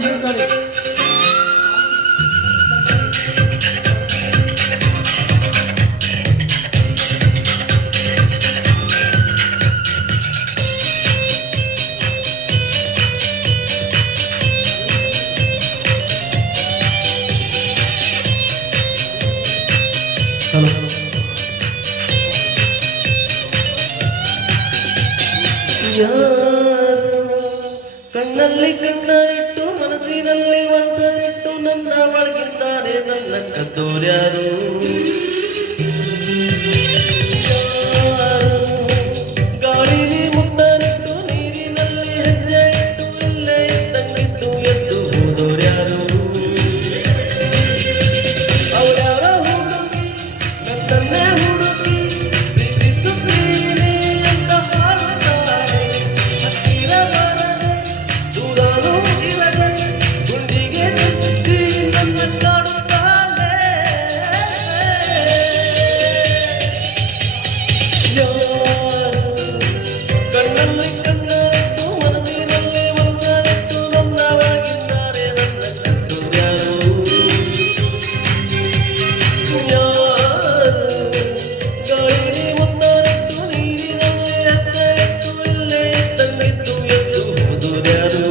ಬಿಡ್ತಾಳೆ. ಕಣ್ಣಲ್ಲಿ ಕಣ್ಣ ಇಟ್ಟು ಮನಸ್ಸಿನಲ್ಲಿ ಮನಸ್ಸರಿಟ್ಟು ನನ್ನ ಒಳಗಿದ್ದಾರೆ ನನ್ನ ಕದ್ದೋರ್ಯಾರು ಗಾಳಿಲಿ ಮುಟ್ಟನಿಟ್ಟು ನೀರಿನಲ್ಲಿ ಹೆಜ್ಜೆ ಇಟ್ಟು ಇಲ್ಲೇ ಇದ್ದಂಗಿದ್ದು ಎದ್ದು ಹೋದೋರ್ಯಾರು ಅವ್ರ್ಯಾರ ಹುಡುಗಿ ನನ್ನನ್ನೇ ಹುಡುಗಿ ಪ್ರೀತಿಸುತ್ತೀನಿ ಅಂತ ಹಾಡುತ್ತಾಳೆ ಹತ್ತಿರ ಬರದೆ ದೂರನೂ ಇರದೆ ಗುಂಡಿಗೆ ಚುಚ್ಚಿ ನನ್ನ ಕಾಡುತ್ತಾಳೆ ಕಣ್ಣಲ್ಲಿ ಕಣ್ಣರಿಟ್ಟು ಮನಸ್ಸಿನಲ್ಲಿ ಮನಸ್ಸರಿಟ್ಟು ನನ್ನ ಒಳಗಿದ್ದಾರೆ ನನ್ನ ಕಟ್ಟುರ್ಯಾರು ಗಾಳಿಲಿ ಮುನ್ನರಿಟ್ಟು ನೀರಿನಲ್ಲಿ ಹೆಜ್ಜೆ ಇಟ್ಟು ಇಲ್ಲೇ ಇದ್ದಂಗಿದ್ದು ಎದ್ದು ಹೋದೋರ್ಯಾರು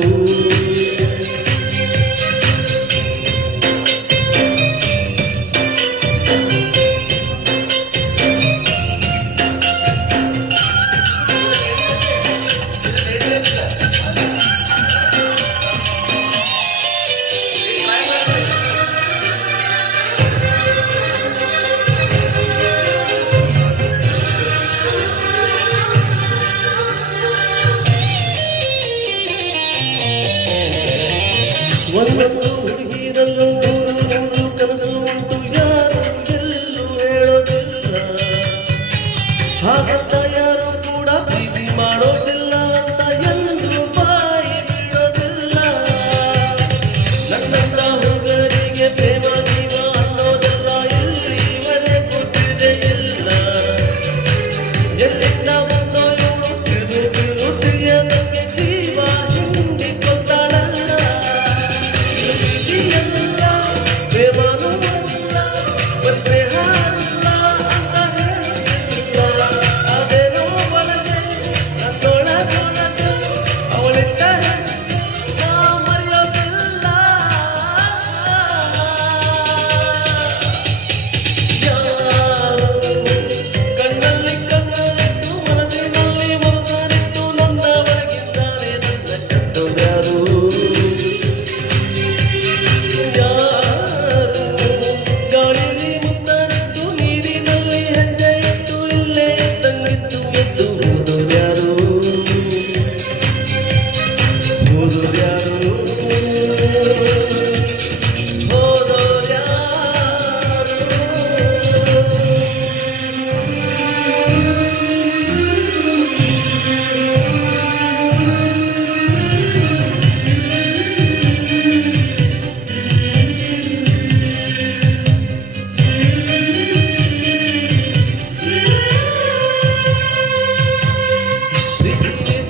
ಒಂದೊಂದು ಹುಡುಗಿರಲ್ಲೂ ನೂರು ನೂರು ಕನಸು ಉಂಟು ಯಾರು ಎಲ್ಲೂ ಹೇಳೋದಿಲ್ಲ ಹಾಗಂತ ಯಾರು ಕೂಡ ಪ್ರೀತಿ ಮಾಡೋದಿಲ್ಲ ಅಂತ ಎಂದು ಬಾಯಿ ಬಿಡೋದಿಲ್ಲ ನನ್ನಂತ ಹುಡುಗರಿಗೆ ಪ್ರೇಮ ಜೀವ ಅನ್ನೋದೆಲ್ಲ ಇಲ್ಲಿವರೆಗೂ ತಿಳಿದೇ ಇಲ್ಲ ಎಲ್ಲಿಂದ ಬಂದೋ ಇವಳು ತಿಳಿದು ತಿಳಿದು ತಿಳಿಯದಂಗೆ ಜೀವ ಹಿಂಡಿಕೊಳ್ತಾಳಲ್ಲ ಪ್ರೀತಿಯಲ್ಲ ಪ್ರೇಮನೂ ಅಲ್ಲ ಸ್ನೇಹ ಅಲ್ಲ ಅಂತ ಹೇಳುತ್ತಿಲ್ಲ ಅದೇನೋ ಒಳಗೆ ನನ್ನೊಳಗೊಳಗೆ ಅವಳಿಟ್ಟ ಹೆಜ್ಜೆ ನಾ ಮರೆಯೋದಿಲ್ಲ ಯಾರು ಕಣ್ಣಲ್ಲಿ ಕಣ್ಣರಿಟ್ಟು ಮನಸ್ಸಿನಲ್ಲಿ ಮನಸ್ಸರಿಟ್ಟು ನನ್ನ ಒಳಗಿದ್ದಾರೆ ನನ್ನ ಕಟ್ಟೋರ್ಯಾರು ಗಾಳಿಲಿ ಮುನ್ನರಿಟ್ಟು ನೀರಿನಲ್ಲಿ ಹೆಜ್ಜೆ ಇಟ್ಟು ಇಲ್ಲೇ ಇದ್ದಂಗಿದ್ದು ಎದ್ದು ಹೋದೋರ್ಯಾರು ಹೋದೋರ್ಯಾರು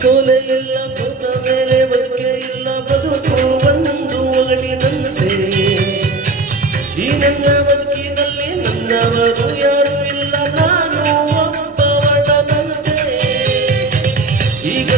ಸೋಲೆ ಇಲ್ಲ ಸೋತ ಮೇಲೆ ಬದುಕೆ ಇಲ್ಲ ಬದುಕು ಒಂದು ಒಗಟಿನಂತೆ ಈ ನನ್ನ ಬದುಕಿನಲ್ಲಿ ನನ್ನವರು ಯಾರು ಇಲ್ಲ ನಾನು ಒಬ್ಬ ಒಡದಂತೆ ಈಗ